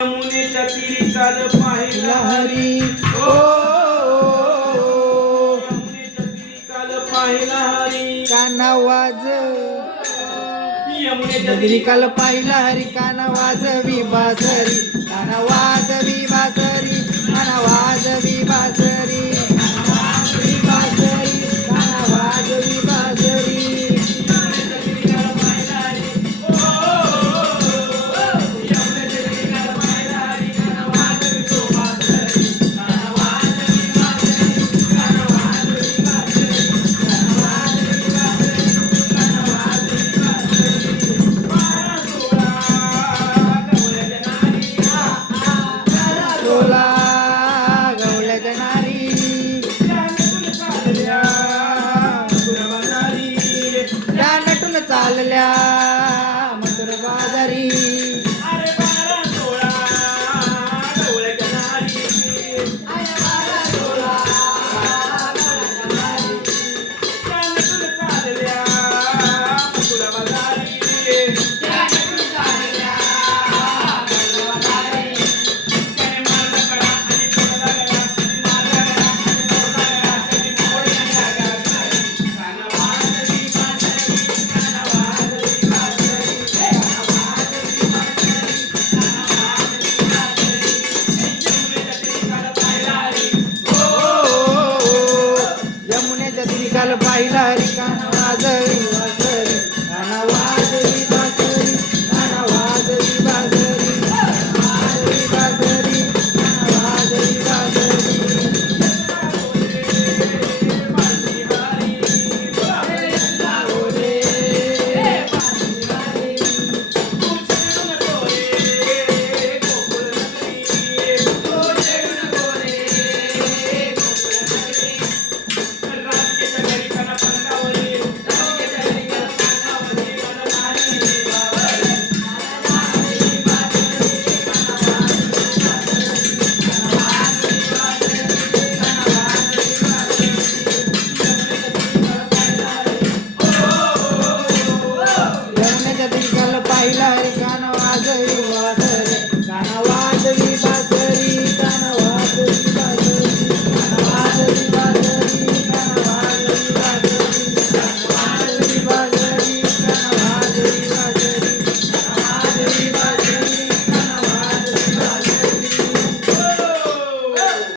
यमुनेच्या तीरी काल पाहिला हरी ओ यमुनेच्या तीरी काल पाहिला हरी काना वाज यमुनेच्या नगरी काल पाहिला हरी काना वाजवी बासरी काना वाज चालल्या मधुर बाजारी bailar